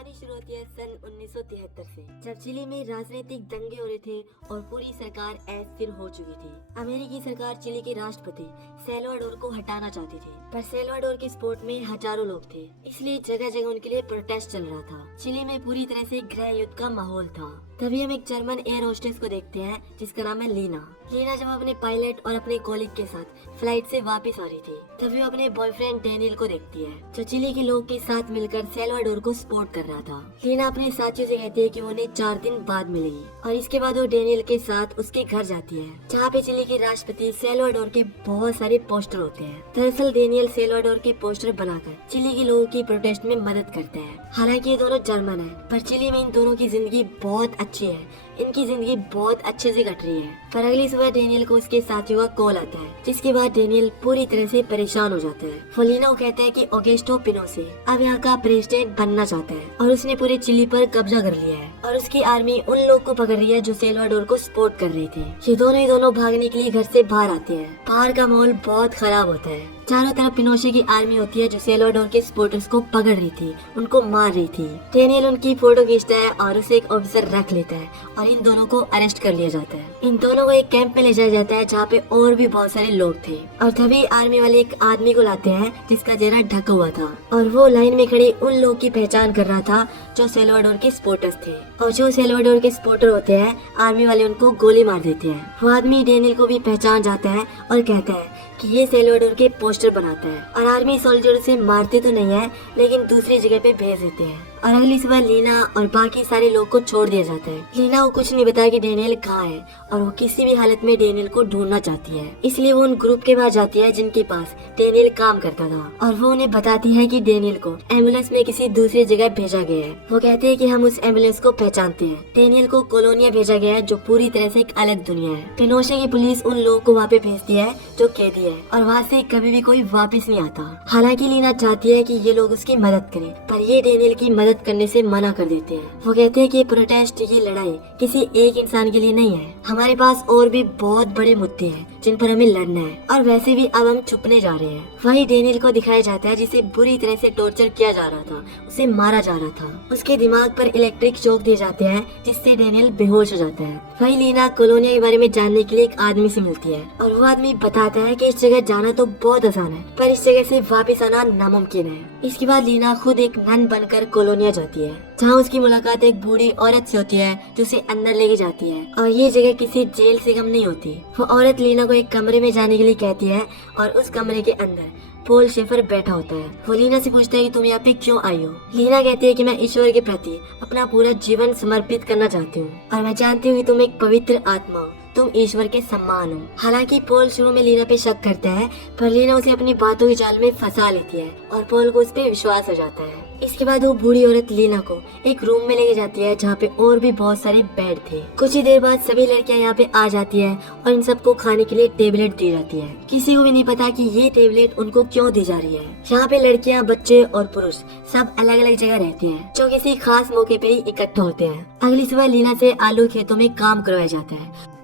कहानी शुरू होती है सन 1973 से, जब चिली में राजनीतिक दंगे हो रहे थे और पूरी सरकार अस्थिर हो चुकी थी। अमेरिकी सरकार चिली के राष्ट्रपति सेल्वाडोर को हटाना चाहती थी, पर सेल्वाडोर के सपोर्ट में हजारों लोग थे, इसलिए जगह जगह उनके लिए प्रोटेस्ट चल रहा था। चिली में पूरी तरह से गृह युद्ध का माहौल था। तभी हम एक जर्मन एयर होस्टेस को देखते हैं जिसका नाम है लीना। लीना जब अपने पायलट और अपने कॉलीग के साथ फ्लाइट से वापस आ रही थी, तभी वो अपने बॉयफ्रेंड डेनियल को देखती है, जो चिली के लोग के साथ मिलकर सेल्वाडोर को सपोर्ट कर रहा था। लीना अपने साथियों से कहती है कि वो उन्हें 4 दिन बाद मिलेगी, और इसके बाद वो डेनियल के साथ उसके घर जाती है, जहाँ पे चिली के राष्ट्रपति सेल्वाडोर के बहुत सारे पोस्टर होते हैं। दरअसल डेनियल सेल्वाडोर के पोस्टर बनाकर चिली के लोगों की प्रोटेस्ट में मदद करता है। हालांकि ये दोनों जर्मन है, पर चिली में इन दोनों की जिंदगी बहुत अच्छी है, इनकी जिंदगी बहुत अच्छे से कट रही है। पर अगली सुबह डेनियल को उसके साथियों का कॉल आता है, जिसके बाद डेनियल पूरी तरह से परेशान हो जाता है। वो लीना को कहता है कि ऑगस्टो पिनोशे अब यहाँ का प्रेसिडेंट बनना चाहता है और उसने पूरे चिली पर कब्जा कर लिया है, और उसकी आर्मी उन लोग को पकड़ रही है जो सेल्वाडोर को सपोर्ट कर रहे थे। ये दोनों ही दोनों भागने के लिए घर से बाहर आते हैं। बाहर का माहौल बहुत खराब होता है। चारों तरफ पिनोशे की आर्मी होती है जो सेल्वाडोर के सपोर्टर्स को पकड़ रही थी, उनको मार रही थी। डेनियल उनकी फोटो खींचता है और उसे एक ऑफिसर रख लेता है और इन दोनों को अरेस्ट कर लिया जाता है। इन दोनों को एक कैंप में ले जाया जाता है जहाँ पे और भी बहुत सारे लोग थे, और तभी आर्मी वाले एक आदमी को लाते हैं जिसका चेहरा ढका हुआ था, और वो लाइन में खड़े उन लोग की पहचान कर रहा था जो सेल्वाडोर के सपोर्टर्स थे। और जो सेल्वाडोर के सपोर्टर होते हैं, आर्मी वाले उनको गोली मार देते हैं। वो आदमी डेनियल को भी पहचान जाता है और कहता है कि ये सेल्वाडोर के पोस्टर बनाता है, और आर्मी सोल्जर से मारते तो नहीं है, लेकिन दूसरी जगह पे भेज देते हैं। और अगली सुबह लीना और बाकी सारे लोग को छोड़ दिया जाता है। लीना को कुछ नहीं बताया कि डेनियल कहाँ है, और वो किसी भी हालत में डेनियल को ढूंढना चाहती है, इसलिए वो उन ग्रुप के पास जाती है जिनके पास डेनियल काम करता था, और वो उन्हें बताती है कि डेनियल को एम्बुलेंस में किसी दूसरी जगह भेजा गया है। वो कहते हैं कि हम उस एम्बुलेंस को पहचानते हैं। डेनियल को कोलोनिया भेजा गया है, जो पूरी तरह से एक अलग दुनिया है। पिनोशे की पुलिस उन लोगों को वहाँ पे भेजती है जो कैदी है, और वहाँ से कभी भी कोई वापस नहीं आता। हालांकि लीना चाहती है कि ये लोग उसकी मदद करें, पर ये डेनियल की मदद करने से मना कर देते हैं। वो कहते हैं कि ये प्रोटेस्ट, ये लड़ाई किसी एक इंसान के लिए नहीं है, हमारे पास और भी बहुत बड़े मुद्दे हैं जिन पर हमें लड़ना है, और वैसे भी अब हम छुपने जा रहे हैं। वही डेनियल को दिखाया जाता है जिसे बुरी तरह से टॉर्चर किया जा रहा था, उसे मारा जा रहा था। उसके दिमाग पर इलेक्ट्रिक शॉक दिए जाते हैं जिससे डेनियल बेहोश हो जाता है। वही लीना कोलोनिया के बारे में जानने के लिए एक आदमी से मिलती है, और वो आदमी बताता है कि इस जगह जाना तो बहुत आसान है, पर इस जगह से वापस आना नामुमकिन है। इसके बाद लीना खुद एक नन बनकर कोलोनिया जाती है, जहाँ उसकी मुलाकात एक बूढ़ी औरत से होती है जो उसे अंदर लेके जाती है, और ये जगह किसी जेल से कम नहीं होती। वो औरत लीना को एक कमरे में जाने के लिए कहती है, और उस कमरे के अंदर पॉल शेफर बैठा होता है। वो लीना से पूछता है कि तुम यहाँ पे क्यों आई हो। लीना कहती है कि मैं ईश्वर के प्रति अपना पूरा जीवन समर्पित करना चाहती हूँ, और मैं जानती हूँ कि तुम एक पवित्र आत्मा हो, तुम ईश्वर के सम्मान हो। हालांकि पॉल शुरू में लीना पे शक करता है, पर लीना उसे अपनी बातों के जाल में फंसा लेती है, और पॉल को उस पे विश्वास हो जाता है। इसके बाद वो बूढ़ी औरत लीना को एक रूम में लेके जाती है जहाँ पे और भी बहुत सारे बेड थे। कुछ ही देर बाद सभी लड़कियां यहाँ पे आ जाती है, और इन सबको खाने के लिए टेबलेट दी जाती है। किसी को भी नहीं पता कि ये टेबलेट उनको क्यों दी जा रही है। यहाँ पे लड़कियां, बच्चे और पुरुष सब अलग अलग जगह रहते हैं, जो किसी खास मौके पे ही इकट्ठा होते हैं। अगली सुबह लीना से आलू खेतों में काम करवाया जाता है,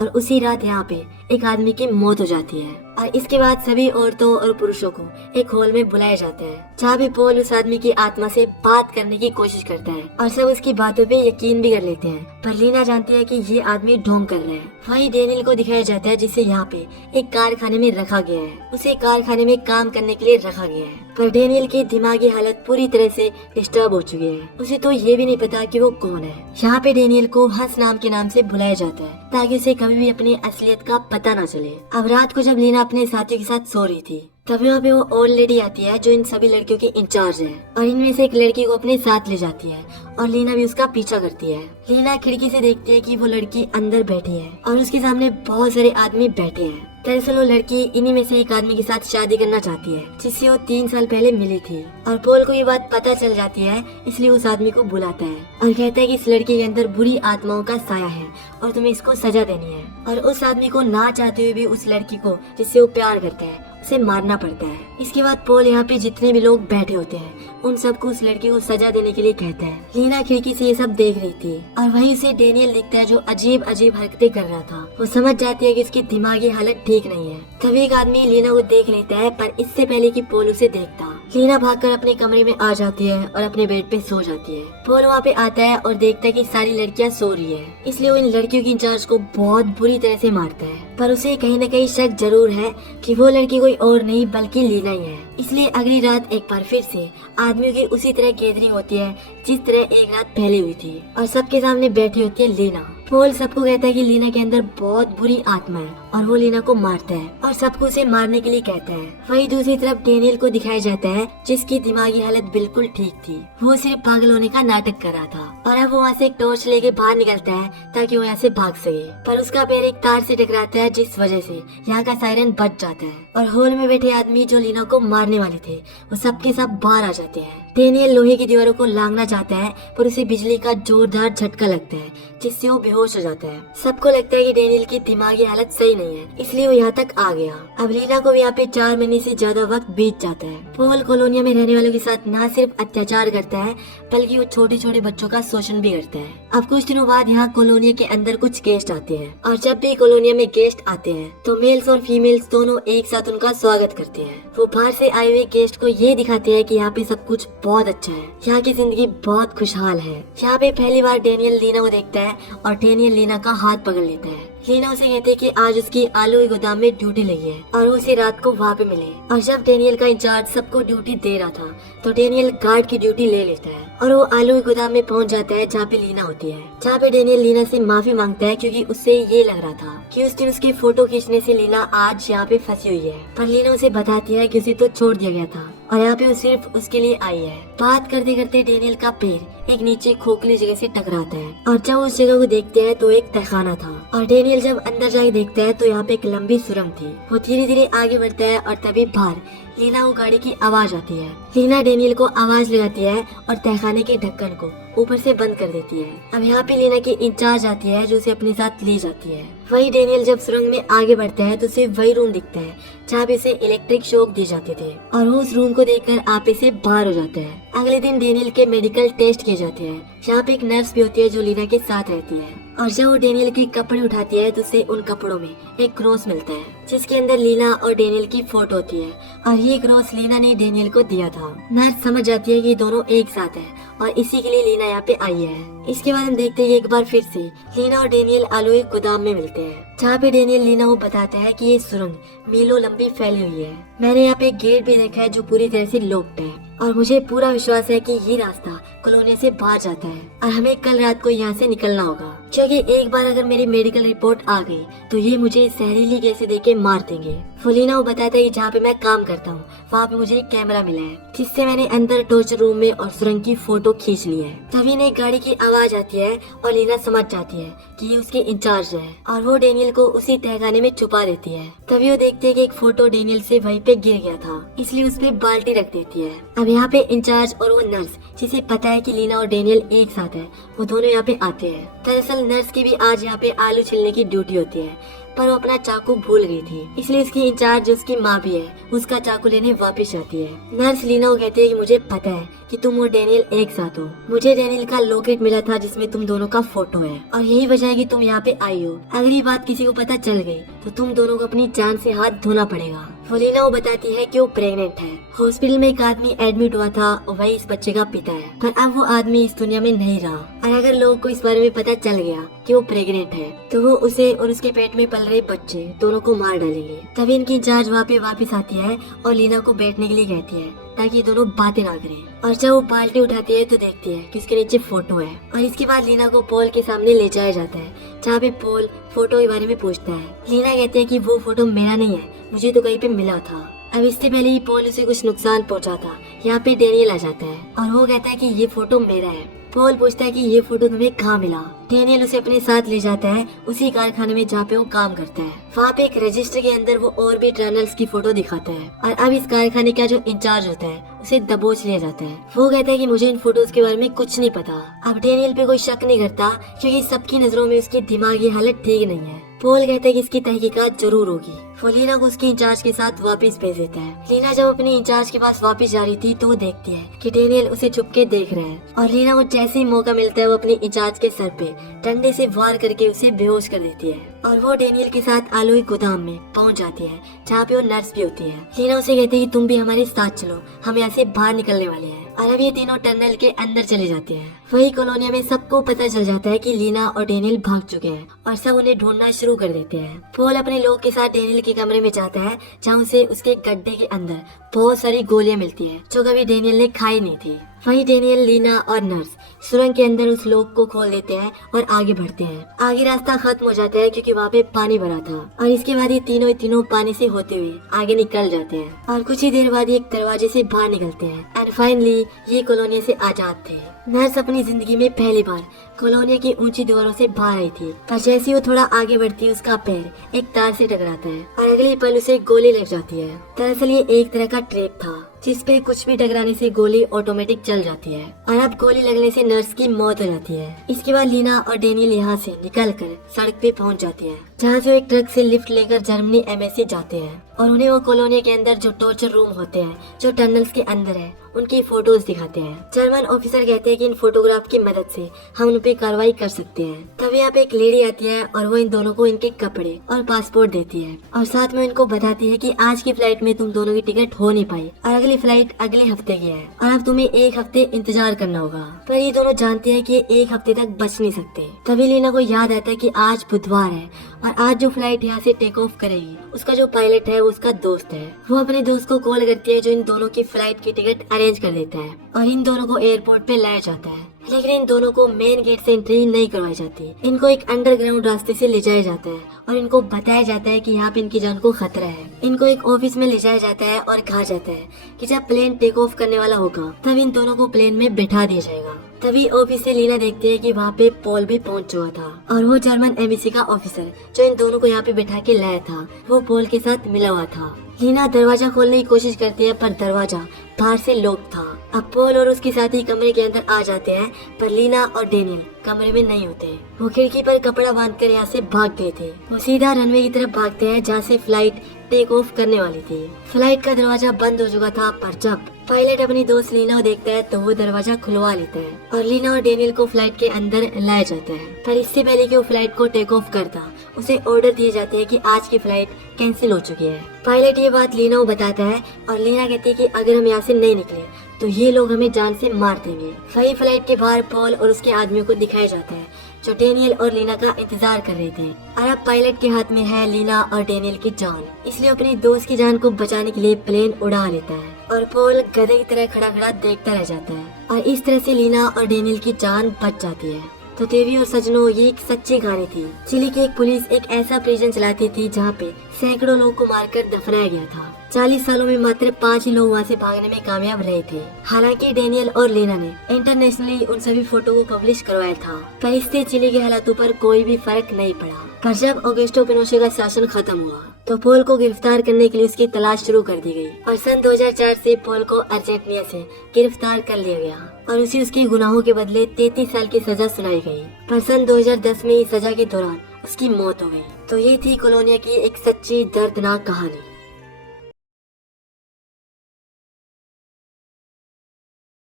और उसी रात यहाँ पे एक आदमी की मौत हो जाती है। और इसके बाद सभी औरतों और पुरुषों को एक हॉल में बुलाया जाता है, जहाँ भी पॉल उस आदमी की आत्मा से बात करने की कोशिश करता है, और सब उसकी बातों पे यकीन भी कर लेते हैं। पर लीना जानती है कि ये आदमी ढोंग कर रहा है। वही डेनियल को दिखाया जाता है जिसे यहाँ पे एक कारखाने में रखा गया है, उसे कारखाने में काम करने के लिए रखा गया है। पर डेनियल की दिमागी हालत पूरी तरह से डिस्टर्ब हो चुकी है, उसे तो ये भी नहीं पता कि वो कौन है। यहाँ पे डेनियल को हंस नाम के नाम से बुलाया जाता है, ताकि उसे कभी भी अपनी असलियत का पता न चले। अब रात को जब लीना अपने साथियों के साथ सो रही थी, तभी वहाँ पे वो ओल्ड लेडी आती है जो इन सभी लड़कियों की इंचार्ज है, और इनमें से एक लड़की को अपने साथ ले जाती है, और लीना भी उसका पीछा करती है। लीना खिड़की से देखती है कि वो लड़की अंदर बैठी है, और उसके सामने बहुत सारे आदमी बैठे हैं। दरअसल वो लड़की इन्हीं में से एक आदमी के साथ शादी करना चाहती है, जिससे वो 3 साल पहले मिली थी। और पॉल को ये बात पता चल जाती है, इसलिए उस आदमी को बुलाता है और कहता है कि इस लड़की के अंदर बुरी आत्माओं का साया है, और तुम्हें इसको सजा देनी है। और उस आदमी को ना चाहते हुए भी उस लड़की को, जिससे वो प्यार करता है, उसे मारना पड़ता है। इसके बाद पोल यहाँ पे जितने भी लोग बैठे होते हैं उन सबको उस लड़की को सजा देने के लिए कहता है। लीना खिड़की से ये सब देख रही थी और वहीं उसे डेनियल दिखता है जो अजीब अजीब हरकतें कर रहा था। वो समझ जाती है कि उसकी दिमागी हालत ठीक नहीं है। तभी एक आदमी लीना को देख लेता है, पर इससे पहले कि पोल उसे देखता लीना भागकर अपने कमरे में आ जाती है और अपने बेड पे सो जाती है। पोल वहाँ पे आता है और देखता है कि सारी लड़कियाँ सो रही है, इसलिए वो इन लड़कियों की इंचार्ज को बहुत बुरी तरह से मारता है। पर उसे कहीं न कहीं शक जरूर है कि वो लड़की कोई और नहीं बल्कि लीना ही है। इसलिए अगली रात एक बार फिर से आदमियों की उसी तरह गैदरिंग होती है जिस तरह एक रात पहले हुई थी और सबके सामने बैठी होती है लीना। पोल सबको कहता है कि लीना के अंदर बहुत बुरी आत्मा है और वो लीना को मारता है और सबको उसे मारने के लिए कहता है। वहीं दूसरी तरफ डेनियल को दिखाया जाता है जिसकी दिमागी हालत बिल्कुल ठीक थी। वो सिर्फ पागल होने का नाटक कर रहा था और अब वो वहाँ से एक टॉर्च लेके बाहर निकलता है ताकि वो यहाँ से भाग सके, पर उसका पैर एक तार से टकराता है जिस वजह से यहाँ का सायरन बच जाता है और हॉल में बैठे आदमी जो लीना को मारने वाले थे वो सबके सब बाहर आ जाते हैं। डेनियल लोहे की दीवारों को लांघना चाहता है पर उसे बिजली का जोरदार झटका लगता है जिससे वो बेहोश हो जाता है। सबको लगता है कि डेनियल की दिमागी हालत सही नहीं है, इसलिए वो यहाँ तक आ गया। अब लीना को यहाँ पे 4 महीने से ज्यादा वक्त बीत जाता है। पोल कॉलोनिया में रहने वालों के साथ न सिर्फ अत्याचार करता है बल्कि वो छोटे छोटे बच्चों का शोषण भी करता है। अब कुछ दिनों बाद यहाँ कॉलोनिया के अंदर कुछ गेस्ट आते हैं और जब भी कॉलोनिया में गेस्ट आते हैं तो मेल्स और फीमेल्स दोनों एक साथ उनका स्वागत करते हैं। वो बाहर से आए हुए गेस्ट को ये दिखाते हैं कि यहाँ पे सब कुछ बहुत अच्छा है, यहाँ की जिंदगी बहुत खुशहाल है। यहाँ पे पहली बार डेनियल लीना को देखता है और डेनियल लीना का हाथ पकड़ लेता है। लीना उसे कहती है कि आज उसकी आलू के गोदाम में ड्यूटी लगी है और वो उसे रात को वहाँ पे मिले। और जब डेनियल का इंचार्ज सबको ड्यूटी दे रहा था तो डेनियल गार्ड की ड्यूटी ले लेता है और वो आलू के गोदाम में पहुँच जाता है जहाँ पे लीना होती है। जहाँ पे डेनियल लीना से माफी मांगता है क्योंकि उससे ये लग रहा था कि उस दिन उसकी फोटो खींचने से लीना आज यहाँ पे फंसी हुई है, पर लीना उसे बताती है कि उसे तो छोड़ दिया गया था और यहाँ पे वो सिर्फ उसके लिए आई है। बात करते करते डेनियल का पैर एक नीचे खोखली जगह से टकराता है और जब उस जगह को देखते हैं तो एक तहखाना था और डेनियल जब अंदर जाके देखता है तो यहाँ पे एक लंबी सुरंग थी। वो धीरे धीरे आगे बढ़ता है और तभी बाहर लीना को गाड़ी की आवाज आती है। लीना डेनियल को आवाज लगाती है और तहखाने के ढक्कन को ऊपर से बंद कर देती है। अब यहाँ पे लीना की इंचार्ज आती है जो उसे अपने साथ ले जाती है। वही डेनियल जब सुरंग में आगे बढ़ता है तो उसे वही रूम दिखता है जहाँ पे उसे इलेक्ट्रिक शॉक दिए जाते थे और वो उस रूम को देखकर आपे से बाहर हो जाता है। अगले दिन डेनियल के मेडिकल टेस्ट किए जाते हैं। यहाँ पे एक नर्स भी होती है जो लीना के साथ रहती है और जब वो डेनियल के कपड़े उठाती है तो उसे उन कपड़ों में एक क्रॉस मिलता है जिसके अंदर लीना और डेनियल की फोटो होती है और ये क्रॉस लीना ने डेनियल को दिया था। नर्स समझ जाती है कि दोनों एक साथ हैं और इसी के लिए लीना यहाँ पे आई है। इसके बाद हम देखते हैं एक बार फिर से लीना और डेनियल आलू के गोदाम में मिलते हैं जहाँ पे डेनियल लीना को बताता है कि ये सुरंग मीलों लंबी फैली हुई है। मैंने यहाँ पे एक गेट भी देखा है जो पूरी तरह से लॉक्ड है और मुझे पूरा विश्वास है कि ये रास्ता कॉलोनी से बाहर जाता है और हमें कल रात को यहाँ से निकलना होगा क्योंकि एक बार अगर मेरी मेडिकल रिपोर्ट आ गई तो ये मुझे जहरीली गैसें देके मार देंगे। लीना को बताता है कि जहाँ पे मैं काम करता हूँ वहाँ पे मुझे एक कैमरा मिला है जिससे मैंने अंदर टॉर्चर रूम में और सुरंग की फोटो खींच ली है। तभी ने गाड़ी की आवाज आती है और लीना समझ जाती है कि ये उसके इंचार्ज है और वो डेनियल को उसी तहखाने में छुपा देती है। तभी वो देखते है कि एक फोटो डेनियल से वहीं पे गिर गया था, इसलिए उस पे बाल्टी रख देती है। अब यहाँ पे इंचार्ज और वो नर्स जिसे पता है कि लीना और डेनियल एक साथ है वो दोनों यहाँ पे आते हैं। दरअसल नर्स की भी आज यहाँ पे आलू छिलने की ड्यूटी होती है पर वो अपना चाकू भूल गई थी, इसलिए उसकी इंचार्ज जो उसकी माँ भी है उसका चाकू लेने वापस आती है। नर्स लीना को कहती है कि मुझे पता है कि तुम और डेनियल एक साथ हो। मुझे डेनियल का लॉकेट मिला था जिसमें तुम दोनों का फोटो है और यही वजह है कि तुम यहाँ पे आई हो। अगर ये बात किसी को पता चल गई तो तुम दोनों को अपनी जान से हाथ धोना पड़ेगा। लीना वो बताती है कि वो प्रेग्नेंट है। हॉस्पिटल में एक आदमी एडमिट हुआ था और वही इस बच्चे का पिता है, पर अब वो आदमी इस दुनिया में नहीं रहा और अगर लोगों को इस बारे में पता चल गया कि वो प्रेग्नेंट है तो वो उसे और उसके पेट में पल रहे बच्चे दोनों को मार डालेंगे। तभी इनकी इंचार्ज वहाँ पे वापस आती है और लीना को बैठने के लिए कहती है ताकि दोनों बातें ना करें और जब वो बाल्टी उठाती है तो देखती है कि उसके नीचे फोटो है और इसके बाद लीना को पोल के सामने ले जाया जाता है जहाँ पे पोल फोटो के बारे में पूछता है। लीना कहती है कि वो फोटो मेरा नहीं है, मुझे तो कहीं पे मिला था। अब इससे पहले ही पोल उसे कुछ नुकसान पहुंचा था। यहाँ पे डेनियल आ जाता है और वो कहता है कि ये फोटो मेरा है। पोल पूछता है कि ये फोटो तुम्हें कहाँ मिला। डेनियल उसे अपने साथ ले जाता है उसी कारखाने में जहाँ पे वो काम करता है। वहाँ पे एक रजिस्टर के अंदर वो और भी टनल्स की फोटो दिखाता है और अब इस कारखाने का जो इंचार्ज होता है उसे दबोच लिया जाता है। वो कहता है कि मुझे इन फोटोज के बारे में कुछ नहीं पता। अब डेनियल पे कोई शक नहीं करता क्योंकि सबकी नजरों में उसकी दिमागी हालत ठीक नहीं है। पोल कहता है कि इसकी तहकीकात जरूर होगी। वो लीना को उसके इंचार्ज के साथ वापस भेज देता है। लीना जब अपने इंचार्ज के पास वापस जा रही थी तो वो देखती है कि डेनियल उसे छुप के देख रहा है और लीना को जैसे ही मौका मिलता है वो अपने इंचार्ज के सर पे डंडे से वार करके उसे बेहोश कर देती है और वो डेनियल के साथ आलू गोदाम में पहुंच जाती है जहाँ पे वो नर्स भी होती है। लीना उसे कहती है कि तुम भी हमारे साथ चलो, हम यहाँ से बाहर निकलने वाले हैं। और अब ये तीनों टनल के अंदर चले जाते हैं। वही कॉलोनिया में सबको पता चल जाता है कि लीना और डेनियल भाग चुके हैं और सब उन्हें ढूंढना शुरू कर देते हैं। पोल अपने लोग के साथ डेनियल के कमरे में जाता है जहाँ उसे उसके गड्ढे के अंदर बहुत सारी गोलियां मिलती है जो कभी डेनियल ने खाई नहीं थी। वही डेनियल, लीना और नर्स सुरंग के अंदर उस लोग को खोल देते हैं और आगे बढ़ते हैं। आगे रास्ता खत्म हो जाता है क्योंकि वहाँ पे पानी भरा था और इसके बाद ये तीनों पानी से होते हुए आगे निकल जाते हैं और कुछ ही देर बाद एक दरवाजे से बाहर निकलते हैं एंड फाइनली ये कॉलोनी से आजाद थे। नर्स अपनी जिंदगी में पहली बार कॉलोनी की ऊंची दीवारों से बाहर आई थी पर जैसे ही वो थोड़ा आगे बढ़ती है उसका पैर एक तार से टकराता है और अगले पल उसे गोली लग जाती है। दरअसल ये एक तरह का ट्रैप था जिसपे कुछ भी टकराने से गोली ऑटोमेटिक चल जाती है और अब गोली लगने से नर्स की मौत हो जाती है। इसके बाद लीना और डेनियल यहाँ से निकलकर सड़क पे पहुँच जाती है जहाँ से वो एक ट्रक से लिफ्ट लेकर जर्मनी एम्बेसी जाते हैं और उन्हें वो कॉलोनी के अंदर जो टॉर्चर रूम होते हैं जो टनल्स के अंदर है उनकी फोटोज दिखाते हैं। जर्मन ऑफिसर कहते हैं कि इन फोटोग्राफ की मदद से हम उन पे कार्रवाई कर सकते हैं। तभी यहाँ पे एक लेडी आती है और वो इन दोनों को इनके कपड़े और पासपोर्ट देती है और साथ में इनको बताती है कि आज की फ्लाइट में तुम दोनों की टिकट हो नहीं पाई और अगली फ्लाइट अगले हफ्ते की है और अब तुम्हें एक हफ्ते इंतजार करना होगा। पर ये दोनों जानते हैं कि एक हफ्ते तक बच नहीं सकते। तभी लीना को याद आता है कि आज बुधवार है और आज जो फ्लाइट यहाँ से टेक ऑफ करेगी उसका जो पायलट है वो उसका दोस्त है। वो अपने दोस्त को कॉल करती है जो इन दोनों की फ्लाइट की टिकट अरेंज कर देता है और इन दोनों को एयरपोर्ट पे लाया जाता है। लेकिन इन दोनों को मेन गेट से एंट्री नहीं करवाई जाती। इनको एक अंडरग्राउंड रास्ते से ले जाया जाता है और इनको बताया जाता है कि यहाँ पे इनकी जान को खतरा है। इनको एक ऑफिस में ले जाया जाता है और कहा जाता है कि जब प्लेन टेक ऑफ करने वाला होगा तब इन दोनों को प्लेन में बैठा दिया जाएगा। तभी ऑफिस से लीना देखती है कि वहाँ पे पॉल भी पहुँच चुका था और वो जर्मन एम्बेसी का ऑफिसर जो इन दोनों को यहाँ पे बैठा के लाया था वो पॉल के साथ मिला हुआ था। लीना दरवाजा खोलने की कोशिश करती है पर दरवाजा बाहर से लॉक था। अब पॉल और उसके साथी कमरे के अंदर आ जाते हैं पर लीना और डेनियल कमरे में नहीं होते। वो खिड़की पर कपड़ा बांधकर यहाँ से भाग गए थे। वो सीधा रनवे की तरफ भागते हैं जहाँ से फ्लाइट टेक ऑफ करने वाली थी। फ्लाइट का दरवाजा बंद हो चुका था पर जब पायलट अपनी दोस्त लीना को देखता है तो वो दरवाजा खुलवा लेता है और लीना और डेनियल को फ्लाइट के अंदर लाया जाता है। पर इससे पहले कि वो फ्लाइट को टेक ऑफ करता उसे ऑर्डर दिए जाते हैं कि आज की फ्लाइट कैंसिल हो चुकी है। पायलट ये बात लीना को बताता है और लीना कहती है कि अगर हम यहाँ से नहीं निकले तो ये लोग हमें जान से मार देंगे। वही फ्लाइट के बाहर पॉल और उसके आदमियों को दिखाया जाता है जो डेनियल और लीना का इंतजार कर रहे थे। और अब पायलट के हाथ में है लीना और डेनियल की जान, इसलिए अपनी दोस्त की जान को बचाने के लिए प्लेन उड़ा लेता है और पॉल गधे की तरह खड़ा खड़ा देखता रह जाता है और इस तरह से लीना और डेनियल की जान बच जाती है। तो देवी और सजनों, ये एक सच्ची कहानी थी। चिली की एक पुलिस एक ऐसा प्रिजन चलाती थी जहाँ पे सैकड़ों लोगों को मारकर दफनाया गया था। 40 सालों में मात्र 5 ही लोग वहाँ से भागने में कामयाब रहे थे। हालांकि डेनियल और लीना ने इंटरनेशनली उन सभी फोटो को पब्लिश करवाया था पर इससे चिली के हालातों पर कोई भी फर्क नहीं पड़ा। पर जब ऑगस्टो पिनोशे का शासन खत्म हुआ तो पॉल को गिरफ्तार करने के लिए उसकी तलाश शुरू कर दी गई और सन 2004 से पॉल को अर्जेंटीना से गिरफ्तार कर लिया गया और उसे उसके गुनाहों के बदले 33 साल की सजा सुनाई गई। पर सन 2010 में इस सजा के दौरान उसकी मौत हो गई। तो ये थी कॉलोनिया की एक सच्ची दर्दनाक कहानी।